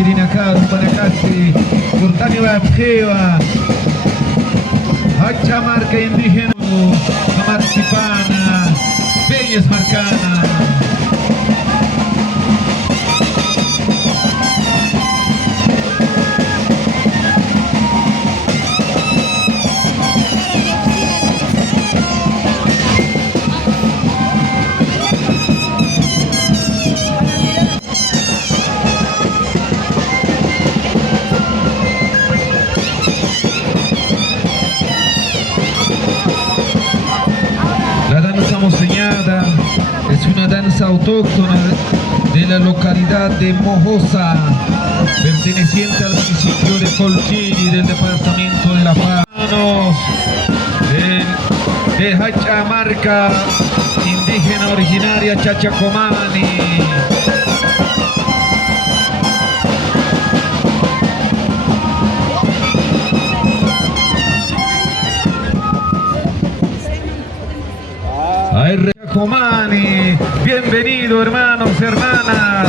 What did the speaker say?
Chirinacá, Panacasti, Curtani Bapjeva, Hacha marca indígena, Amartipana, Peñas Marcana. Monseñada es una danza autóctona de la localidad de Mojosa, perteneciente al municipio de Colchiri del departamento de La Paz. De Hachamarca, indígena originaria Chachacomani. Comani, bienvenido hermanos, hermanas.